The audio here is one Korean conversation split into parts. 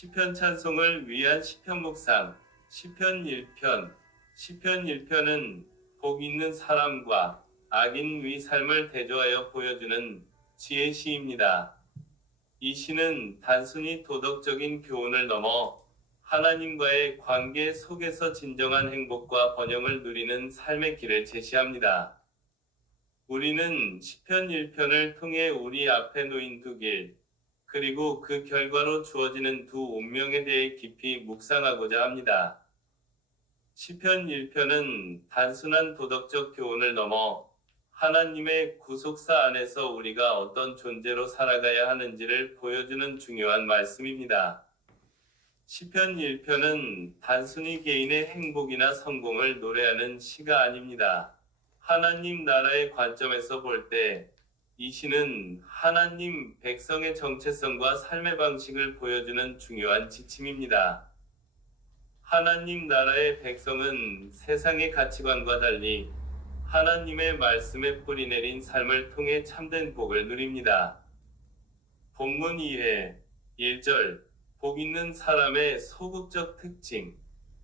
시편 찬송을 위한 시편 묵상. 시편 1편. 시편 1편은 복 있는 사람과 악인 위 삶을 대조하여 보여주는 지혜 시입니다. 이 시는 단순히 도덕적인 교훈을 넘어 하나님과의 관계 속에서 진정한 행복과 번영을 누리는 삶의 길을 제시합니다. 우리는 시편 1편을 통해 우리 앞에 놓인 두 길, 그리고 그 결과로 주어지는 두 운명에 대해 깊이 묵상하고자 합니다. 시편 1편은 단순한 도덕적 교훈을 넘어 하나님의 구속사 안에서 우리가 어떤 존재로 살아가야 하는지를 보여주는 중요한 말씀입니다. 시편 1편은 단순히 개인의 행복이나 성공을 노래하는 시가 아닙니다. 하나님 나라의 관점에서 볼 때 이 시는 하나님 백성의 정체성과 삶의 방식을 보여주는 중요한 지침입니다. 하나님 나라의 백성은 세상의 가치관과 달리 하나님의 말씀에 뿌리내린 삶을 통해 참된 복을 누립니다. 본문 2회 1절 복 있는 사람의 소극적 특징.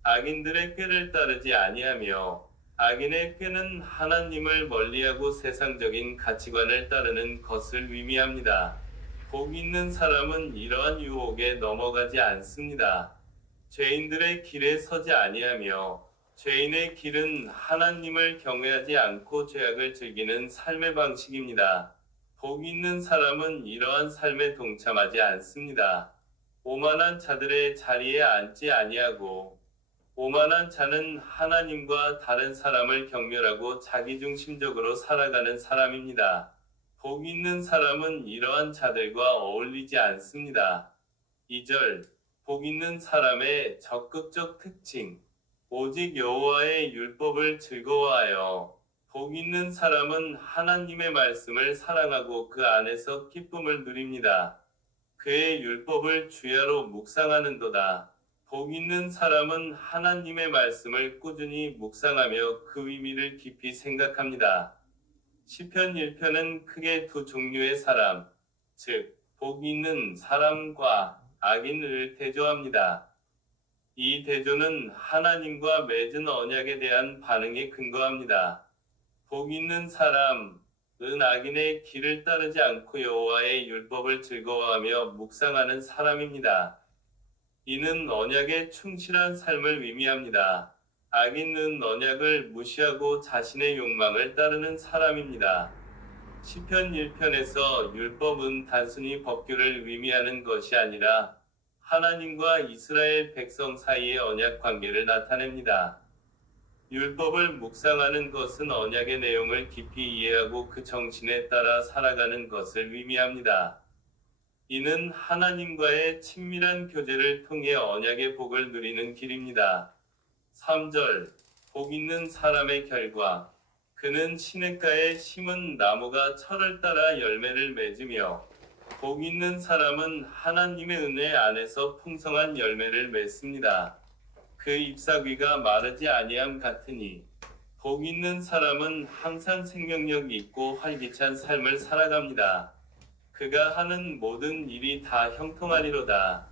악인들의 꾀를 따르지 아니하며. 악인의 꾀는 하나님을 멀리하고 세상적인 가치관을 따르는 것을 의미합니다. 복 있는 사람은 이러한 유혹에 넘어가지 않습니다. 죄인들의 길에 서지 아니하며. 죄인의 길은 하나님을 경외하지 않고 죄악을 즐기는 삶의 방식입니다. 복 있는 사람은 이러한 삶에 동참하지 않습니다. 오만한 자들의 자리에 앉지 아니하고. 오만한 자는 하나님과 다른 사람을 경멸하고 자기중심적으로 살아가는 사람입니다. 복 있는 사람은 이러한 자들과 어울리지 않습니다. 2절 복 있는 사람의 적극적 특징. 오직 여호와의 율법을 즐거워하여. 복 있는 사람은 하나님의 말씀을 사랑하고 그 안에서 기쁨을 누립니다. 그의 율법을 주야로 묵상하는도다. 복 있는 사람은 하나님의 말씀을 꾸준히 묵상하며 그 의미를 깊이 생각합니다. 시편 1편은 크게 두 종류의 사람, 즉, 복 있는 사람과 악인을 대조합니다. 이 대조는 하나님과 맺은 언약에 대한 반응에 근거합니다. 복 있는 사람은 악인의 길을 따르지 않고 여호와의 율법을 즐거워하며 묵상하는 사람입니다. 이는 언약에 충실한 삶을 의미합니다. 악인은 언약을 무시하고 자신의 욕망을 따르는 사람입니다. 시편 1편에서 율법은 단순히 법규를 의미하는 것이 아니라 하나님과 이스라엘 백성 사이의 언약 관계를 나타냅니다. 율법을 묵상하는 것은 언약의 내용을 깊이 이해하고 그 정신에 따라 살아가는 것을 의미합니다. 이는 하나님과의 친밀한 교제를 통해 언약의 복을 누리는 길입니다. 3절 복 있는 사람의 결과. 그는 시냇가에 심은 나무가 철을 따라 열매를 맺으며. 복 있는 사람은 하나님의 은혜 안에서 풍성한 열매를 맺습니다. 그 잎사귀가 마르지 아니함 같으니. 복 있는 사람은 항상 생명력 있고 활기찬 삶을 살아갑니다. 그가 하는 모든 일이 다 형통하리로다.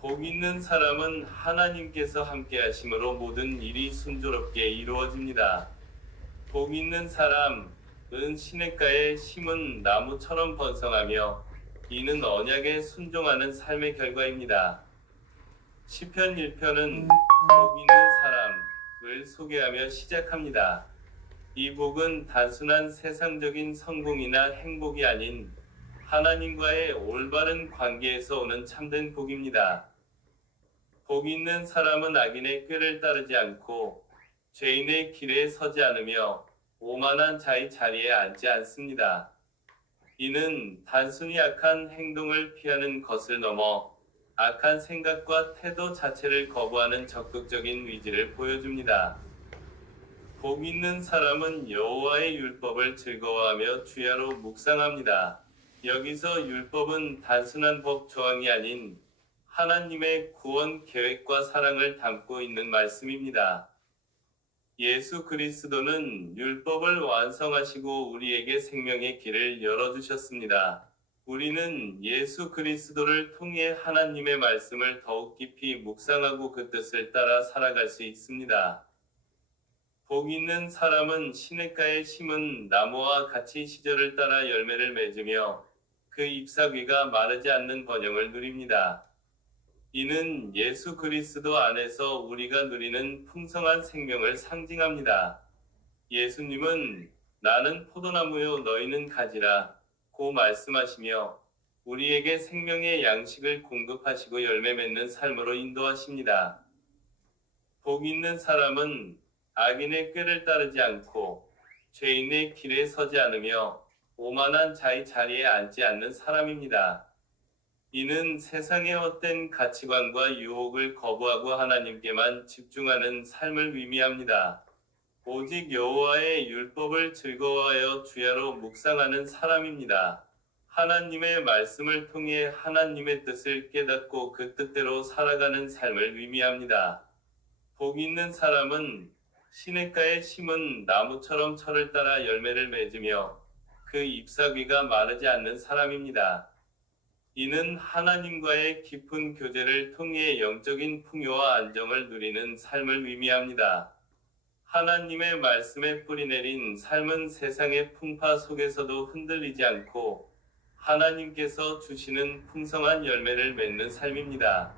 복 있는 사람은 하나님께서 함께 하심으로 모든 일이 순조롭게 이루어집니다. 복 있는 사람은 시냇가에 심은 나무처럼 번성하며 이는 언약에 순종하는 삶의 결과입니다. 시편 1편은 복 있는 사람을 소개하며 시작합니다. 이 복은 단순한 세상적인 성공이나 행복이 아닌 하나님과의 올바른 관계에서 오는 참된 복입니다. 복 있는 사람은 악인의 꾀를 따르지 않고 죄인의 길에 서지 않으며 오만한 자의 자리에 앉지 않습니다. 이는 단순히 악한 행동을 피하는 것을 넘어 악한 생각과 태도 자체를 거부하는 적극적인 의지를 보여줍니다. 복 있는 사람은 여호와의 율법을 즐거워하며 주야로 묵상합니다. 여기서 율법은 단순한 법 조항이 아닌 하나님의 구원 계획과 사랑을 담고 있는 말씀입니다. 예수 그리스도는 율법을 완성하시고 우리에게 생명의 길을 열어주셨습니다. 우리는 예수 그리스도를 통해 하나님의 말씀을 더욱 깊이 묵상하고 그 뜻을 따라 살아갈 수 있습니다. 복 있는 사람은 시냇가에 심은 나무와 같이 시절을 따라 열매를 맺으며 그 잎사귀가 마르지 않는 번영을 누립니다. 이는 예수 그리스도 안에서 우리가 누리는 풍성한 생명을 상징합니다. 예수님은 나는 포도나무요 너희는 가지라 고 말씀하시며 우리에게 생명의 양식을 공급하시고 열매 맺는 삶으로 인도하십니다. 복 있는 사람은 악인의 꾀를 따르지 않고 죄인의 길에 서지 않으며 오만한 자의 자리에 앉지 않는 사람입니다. 이는 세상의 헛된 가치관과 유혹을 거부하고 하나님께만 집중하는 삶을 의미합니다. 오직 여호와의 율법을 즐거워하여 주야로 묵상하는 사람입니다. 하나님의 말씀을 통해 하나님의 뜻을 깨닫고 그 뜻대로 살아가는 삶을 의미합니다. 복 있는 사람은 시냇가에 심은 나무처럼 철을 따라 열매를 맺으며 그 잎사귀가 마르지 않는 사람입니다. 이는 하나님과의 깊은 교제를 통해 영적인 풍요와 안정을 누리는 삶을 의미합니다. 하나님의 말씀에 뿌리내린 삶은 세상의 풍파 속에서도 흔들리지 않고 하나님께서 주시는 풍성한 열매를 맺는 삶입니다.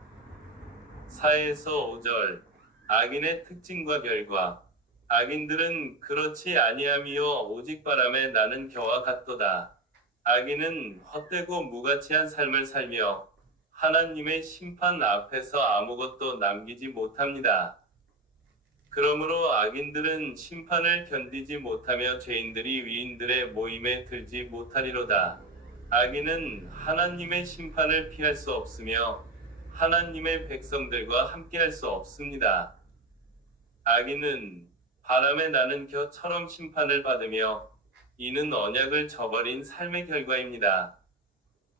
4에서 5절 악인의 특징과 결과 악인들은 그렇지 아니하며 오직 바람에 나는 겨와 같도다. 악인은 헛되고 무가치한 삶을 살며 하나님의 심판 앞에서 아무것도 남기지 못합니다. 그러므로 악인들은 심판을 견디지 못하며 죄인들이 위인들의 모임에 들지 못하리로다. 악인은 하나님의 심판을 피할 수 없으며 하나님의 백성들과 함께할 수 없습니다. 악인은 바람에 나는 겨처럼 심판을 받으며 이는 언약을 저버린 삶의 결과입니다.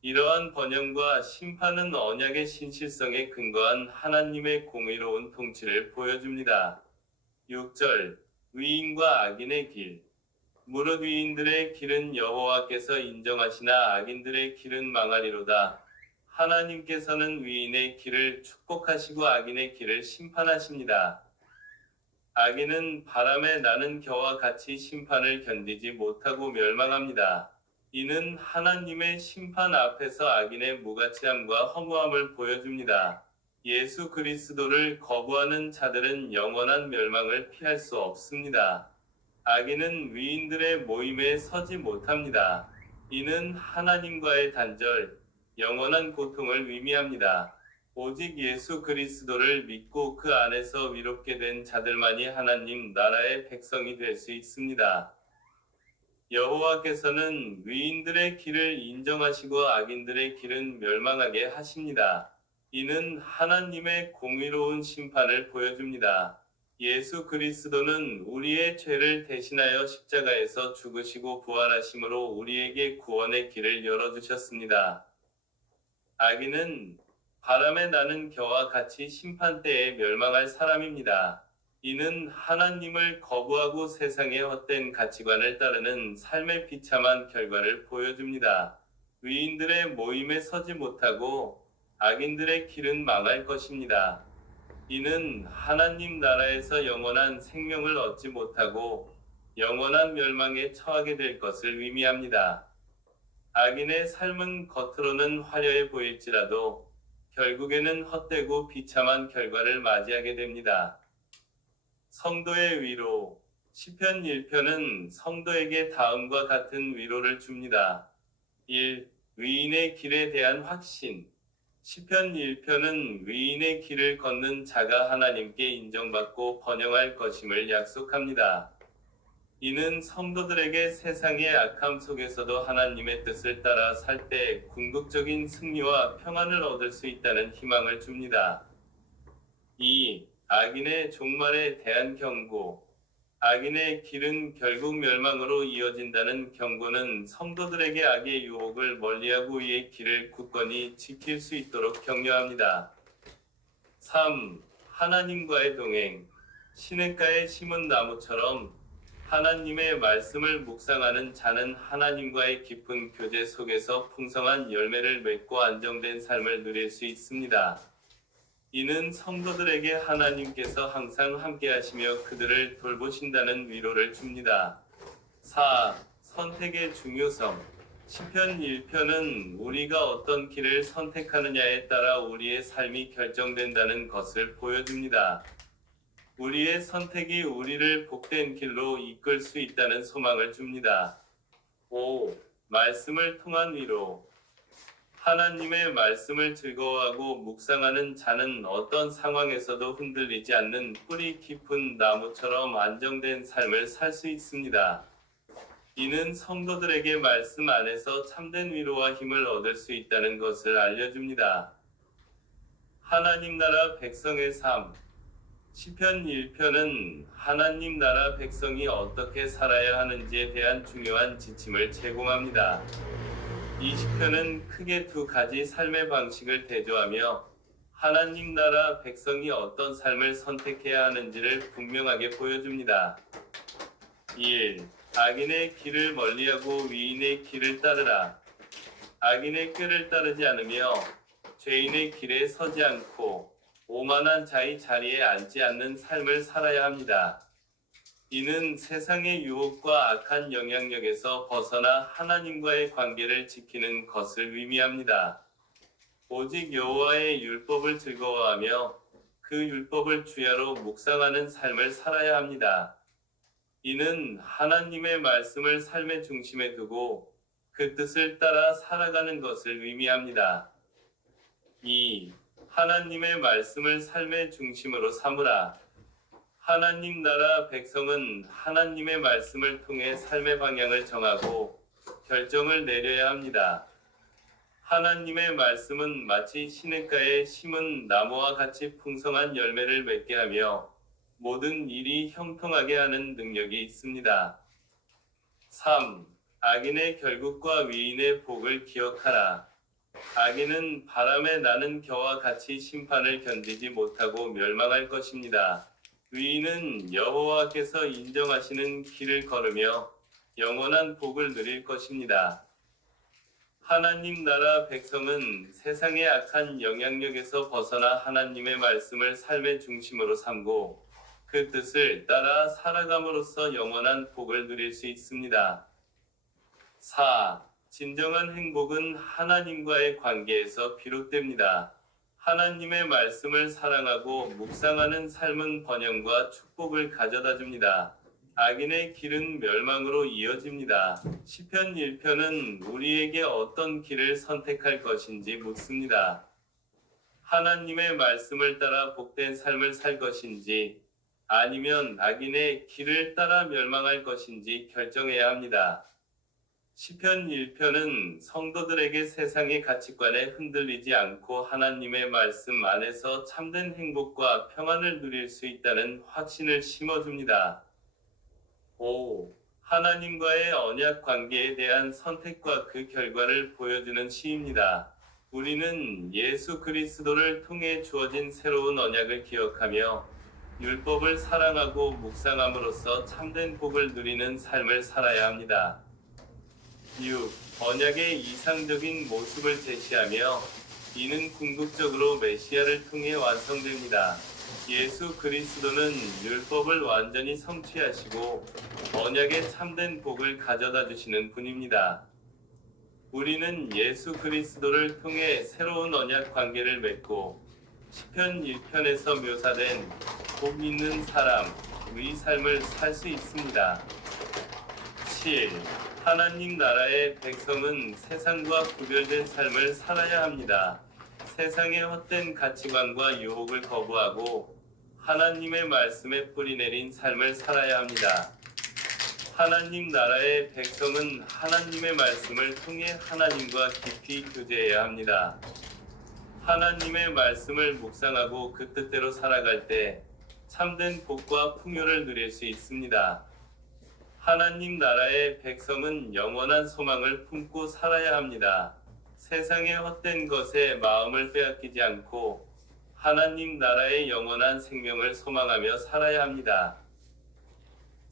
이러한 번영과 심판은 언약의 신실성에 근거한 하나님의 공의로운 통치를 보여줍니다. 6절 의인과 악인의 길 무릇 의인들의 길은 여호와께서 인정하시나 악인들의 길은 망하리로다. 하나님께서는 의인의 길을 축복하시고 악인의 길을 심판하십니다. 악인은 바람에 나는 겨와 같이 심판을 견디지 못하고 멸망합니다. 이는 하나님의 심판 앞에서 악인의 무가치함과 허무함을 보여줍니다. 예수 그리스도를 거부하는 자들은 영원한 멸망을 피할 수 없습니다. 악인은 위인들의 모임에 서지 못합니다. 이는 하나님과의 단절, 영원한 고통을 의미합니다. 오직 예수 그리스도를 믿고 그 안에서 위롭게 된 자들만이 하나님 나라의 백성이 될 수 있습니다. 여호와께서는 위인들의 길을 인정하시고 악인들의 길은 멸망하게 하십니다. 이는 하나님의 공의로운 심판을 보여줍니다. 예수 그리스도는 우리의 죄를 대신하여 십자가에서 죽으시고 부활하심으로 우리에게 구원의 길을 열어주셨습니다. 악인은 바람에 나는 겨와 같이 심판대에 멸망할 사람입니다. 이는 하나님을 거부하고 세상의 헛된 가치관을 따르는 삶의 비참한 결과를 보여줍니다. 의인들의 모임에 서지 못하고 악인들의 길은 망할 것입니다. 이는 하나님 나라에서 영원한 생명을 얻지 못하고 영원한 멸망에 처하게 될 것을 의미합니다. 악인의 삶은 겉으로는 화려해 보일지라도 결국에는 헛되고 비참한 결과를 맞이하게 됩니다. 성도의 위로 시편 1편은 성도에게 다음과 같은 위로를 줍니다. 1. 의인의 길에 대한 확신 시편 1편은 의인의 길을 걷는 자가 하나님께 인정받고 번영할 것임을 약속합니다. 이는 성도들에게 세상의 악함 속에서도 하나님의 뜻을 따라 살 때 궁극적인 승리와 평안을 얻을 수 있다는 희망을 줍니다. 2. 악인의 종말에 대한 경고 악인의 길은 결국 멸망으로 이어진다는 경고는 성도들에게 악의 유혹을 멀리하고 이의 길을 굳건히 지킬 수 있도록 격려합니다. 3. 하나님과의 동행 시냇가에 심은 나무처럼 하나님의 말씀을 묵상하는 자는 하나님과의 깊은 교제 속에서 풍성한 열매를 맺고 안정된 삶을 누릴 수 있습니다. 이는 성도들에게 하나님께서 항상 함께하시며 그들을 돌보신다는 위로를 줍니다. 4. 선택의 중요성. 시편 1편은 우리가 어떤 길을 선택하느냐에 따라 우리의 삶이 결정된다는 것을 보여줍니다. 우리의 선택이 우리를 복된 길로 이끌 수 있다는 소망을 줍니다. 5. 말씀을 통한 위로. 하나님의 말씀을 즐거워하고 묵상하는 자는 어떤 상황에서도 흔들리지 않는 뿌리 깊은 나무처럼 안정된 삶을 살 수 있습니다. 이는 성도들에게 말씀 안에서 참된 위로와 힘을 얻을 수 있다는 것을 알려줍니다. 하나님 나라 백성의 삶. 시편 1편은 하나님 나라 백성이 어떻게 살아야 하는지에 대한 중요한 지침을 제공합니다. 이 시편은 크게 두 가지 삶의 방식을 대조하며 하나님 나라 백성이 어떤 삶을 선택해야 하는지를 분명하게 보여줍니다. 1. 악인의 길을 멀리하고 위인의 길을 따르라. 악인의 꾀를 따르지 않으며 죄인의 길에 서지 않고 오만한 자의 자리에 앉지 않는 삶을 살아야 합니다. 이는 세상의 유혹과 악한 영향력에서 벗어나 하나님과의 관계를 지키는 것을 의미합니다. 오직 여호와의 율법을 즐거워하며 그 율법을 주야로 묵상하는 삶을 살아야 합니다. 이는 하나님의 말씀을 삶의 중심에 두고 그 뜻을 따라 살아가는 것을 의미합니다. 2. 하나님의 말씀을 삶의 중심으로 삼으라. 하나님 나라 백성은 하나님의 말씀을 통해 삶의 방향을 정하고 결정을 내려야 합니다. 하나님의 말씀은 마치 시냇가에 심은 나무와 같이 풍성한 열매를 맺게 하며 모든 일이 형통하게 하는 능력이 있습니다. 3. 악인의 결국과 위인의 복을 기억하라. 악인은 바람에 나는 겨와 같이 심판을 견디지 못하고 멸망할 것입니다. 위인은 여호와께서 인정하시는 길을 걸으며 영원한 복을 누릴 것입니다. 하나님 나라 백성은 세상의 악한 영향력에서 벗어나 하나님의 말씀을 삶의 중심으로 삼고 그 뜻을 따라 살아감으로써 영원한 복을 누릴 수 있습니다. 4. 진정한 행복은 하나님과의 관계에서 비롯됩니다. 하나님의 말씀을 사랑하고 묵상하는 삶은 번영과 축복을 가져다 줍니다. 악인의 길은 멸망으로 이어집니다. 시편 1편은 우리에게 어떤 길을 선택할 것인지 묻습니다. 하나님의 말씀을 따라 복된 삶을 살 것인지 아니면 악인의 길을 따라 멸망할 것인지 결정해야 합니다. 시편 1편은 성도들에게 세상의 가치관에 흔들리지 않고 하나님의 말씀 안에서 참된 행복과 평안을 누릴 수 있다는 확신을 심어줍니다. 5. 하나님과의 언약 관계에 대한 선택과 그 결과를 보여주는 시입니다. 우리는 예수 그리스도를 통해 주어진 새로운 언약을 기억하며 율법을 사랑하고 묵상함으로써 참된 복을 누리는 삶을 살아야 합니다. 6. 언약의 이상적인 모습을 제시하며 이는 궁극적으로 메시아를 통해 완성됩니다. 예수 그리스도는 율법을 완전히 성취하시고 언약의 참된 복을 가져다 주시는 분입니다. 우리는 예수 그리스도를 통해 새로운 언약 관계를 맺고 시편 1편에서 묘사된 복 있는 사람의 삶을 살 수 있습니다. 7. 하나님 나라의 백성은 세상과 구별된 삶을 살아야 합니다. 세상의 헛된 가치관과 유혹을 거부하고 하나님의 말씀에 뿌리내린 삶을 살아야 합니다. 하나님 나라의 백성은 하나님의 말씀을 통해 하나님과 깊이 교제해야 합니다. 하나님의 말씀을 묵상하고 그 뜻대로 살아갈 때 참된 복과 풍요를 누릴 수 있습니다. 하나님 나라의 백성은 영원한 소망을 품고 살아야 합니다. 세상의 헛된 것에 마음을 빼앗기지 않고 하나님 나라의 영원한 생명을 소망하며 살아야 합니다.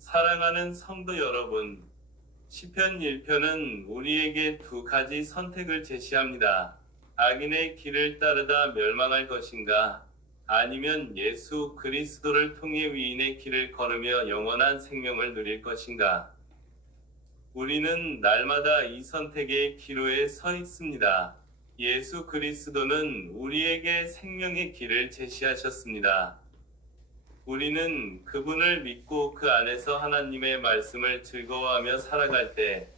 사랑하는 성도 여러분, 시편 1편은 우리에게 두 가지 선택을 제시합니다. 악인의 길을 따르다 멸망할 것인가? 아니면 예수 그리스도를 통해 위인의 길을 걸으며 영원한 생명을 누릴 것인가? 우리는 날마다 이 선택의 기로에 서 있습니다. 예수 그리스도는 우리에게 생명의 길을 제시하셨습니다. 우리는 그분을 믿고 그 안에서 하나님의 말씀을 즐거워하며 살아갈 때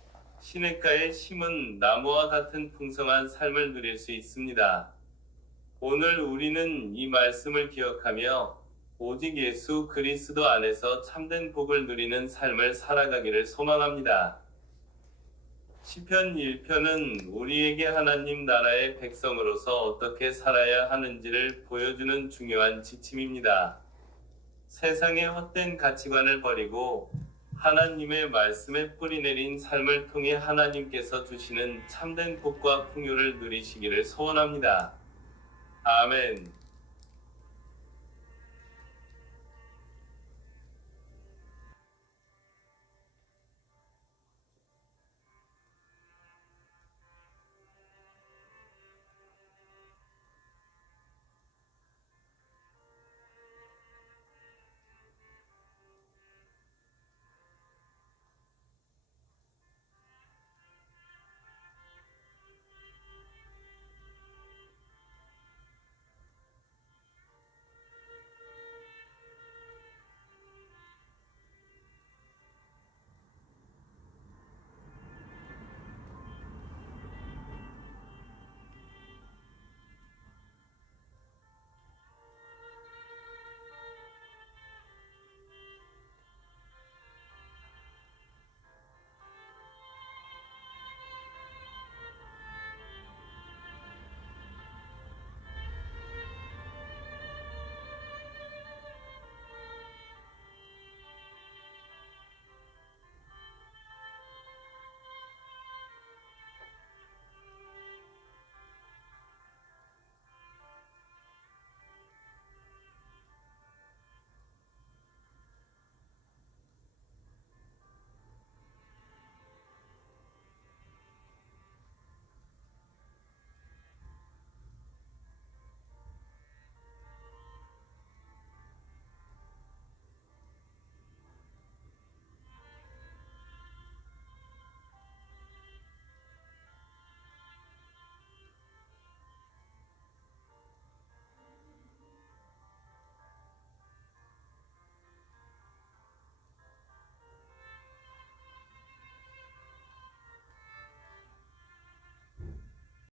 시냇가에 심은 나무와 같은 풍성한 삶을 누릴 수 있습니다. 오늘 우리는 이 말씀을 기억하며 오직 예수 그리스도 안에서 참된 복을 누리는 삶을 살아가기를 소망합니다. 시편 1편은 우리에게 하나님 나라의 백성으로서 어떻게 살아야 하는지를 보여주는 중요한 지침입니다. 세상의 헛된 가치관을 버리고 하나님의 말씀에 뿌리 내린 삶을 통해 하나님께서 주시는 참된 복과 풍요를 누리시기를 소원합니다. 아멘.